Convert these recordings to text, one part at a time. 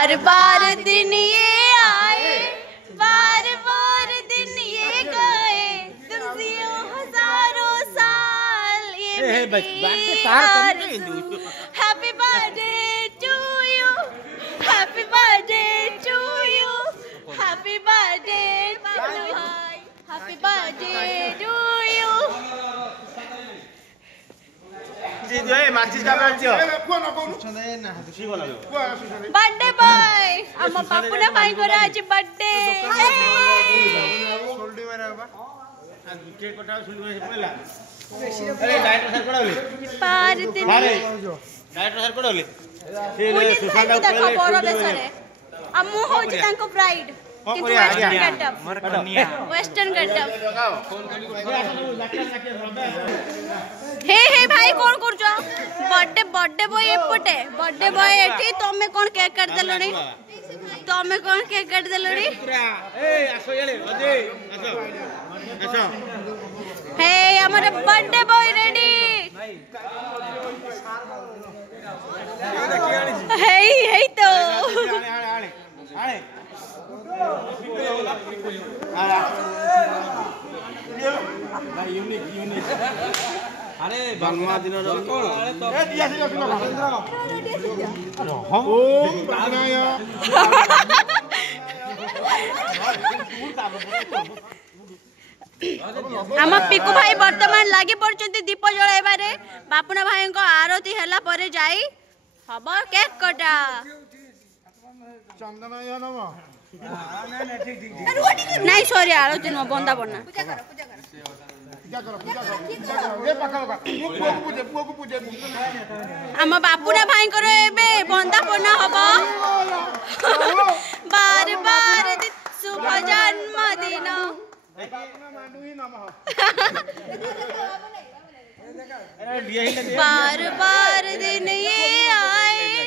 बार बार दिन ये आए, बार बार दिन ये गए, तुम जियो हजारों साल ये happy birthday to you, happy birthday to you, happy birthday भाई, हैप्पी बर्थडे टू यू। जी जो है माचिस का बर्थडे बॉय हम पापुना भाई को आज बर्थडे सोल्डी मारा बा केक कटा सुन में पहला अरे डायरेक्टर सर कोडा होली पार दिन डायरेक्टर सर कोडा होली से सुशांत देखो बड़ देशरे हमु हो जे तांको ब्राइड किंतु वेस्टर्न गेटअप हे हे भाई कोन करजो बर्थडे बॉय एपटे बर्थडे बॉय एठी तमे कोन केक काट देलनी तमे कोन केक काट देलनी ए आसो येले अजय आसो आसो हे हमर बर्थडे बॉय रेडी हे हे तो आले यूनिक अरे जन्म दिन रो कोन ए दिया से सुनो हम ओ बनाय हम पिकू भाई वर्तमान लागी पड़चंती दीप जळाइबारे बापुना भाई को आरती हला परे जाई हबो केक कटा चंदन यो नम नहीं सॉरी आरती न बंदा बना पूजा करो ए पका पुओ को पूजे हम बापुना भाई को एबे बंदा बना हबो बार बार शुभ जन्मदिन बार बार दिन ये आए,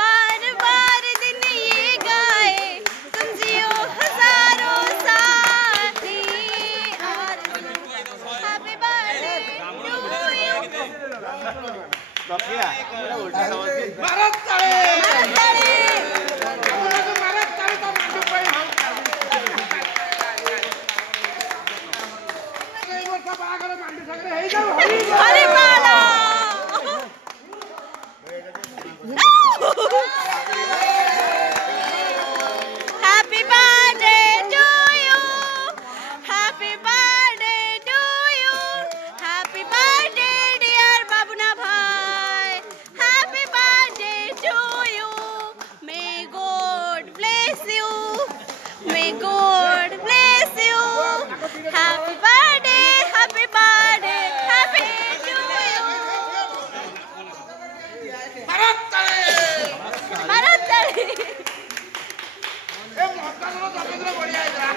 बार बार दिन ये गाए, तुम जियो हजारों साथी हैप्पी बर्थडे टू यू। भारत ताले हरे बाला happy birthday to you, happy birthday to you, happy birthday dear Babuna भाई, happy birthday to you, may God bless you, may God bless you, happy birthday, happy birthday, happy to you. भारत ताले भारत ताली ए मोटा नो जगत बढ़िया इधर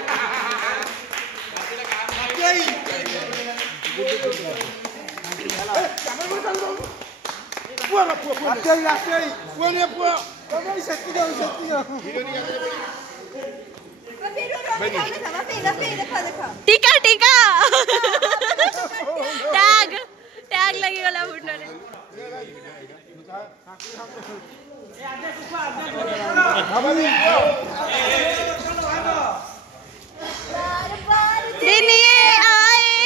कोई पुआ आते पुआ ने पुआ तमे सत्ती जाओ टीका टीका टैग टैग लगी वाला फुटने दिन ये आए,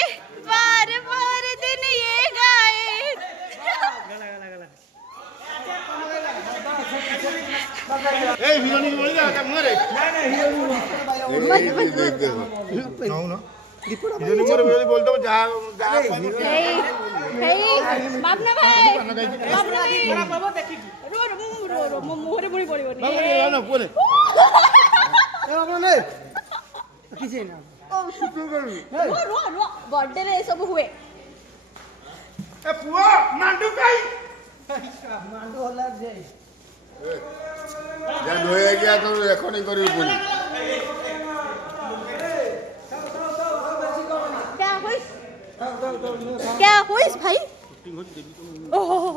बार बार दिन ये गाए। ए हिरोनी बोली जा मरे ना ना हिरोनी मरे बोल दो जा हे बाबना भाई बाबा देखि रो मोहरे मुड़ी पड़िबनी बाबा ना बोले ए बाबा ने किछे ना ओ तू करबी रो बर्थडे रे सब हुए ए पुआ मांडू काई मांडू होला जे जा होय गया तो रेकॉर्डिंग करियो बोली क्या हुई भाई? ओह